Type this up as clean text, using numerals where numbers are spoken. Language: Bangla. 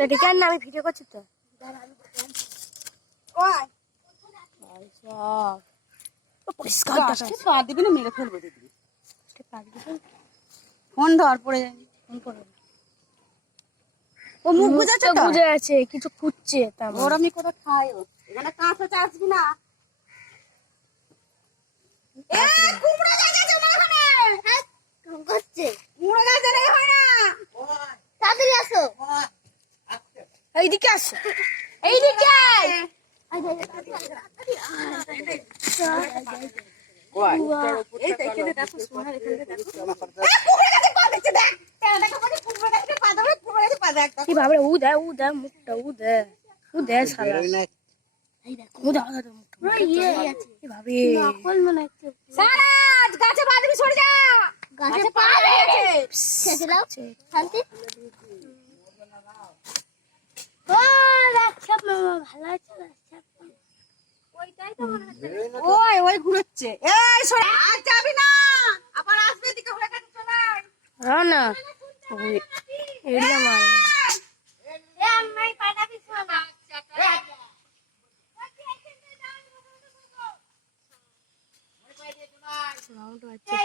সেটা কেন না, আমি ভিডিও করছি তো। দিবি না, মেরে ফেলবো দিদি। ফোন ধর, পড়ে যায়নি। ফোন পড়ে ও মুখ বুঝাচ্ছে তো, বুঝে আছে কিছু খুঁজছে। ওর আমি কোথাও খাই। এখানে কাঁচ আছে, আসবি না। কুমড়ো গাছ আছে মনে হয়। করছে কুমড়ো গাছ এনে হয় না। তাড়াতাড়ি আসো, এইদিকে আসো, এইদিকে আয়। কি ভাবে উ দে মুখটা, উ দে শালা, উ দে মুখটা কি ভাবে নকল মনে হচ্ছে। সারাজ গাছে পা দিবি, সরে যা। গাছে পা দিয়েছে খেতে দাও শান্তি। ও রাখা মামা ভালো আছে না? ওইটাই তো মনে হচ্ছে। ওই ঘুরছে। এই সরে, আর যাবি না, আবার আসবে এদিকে হয়ে গেছে। চলে আয়। হ্যাঁ না এরিয়া মার এ আমি পাঠাবি শোনা। সাউন্ড হচ্ছে।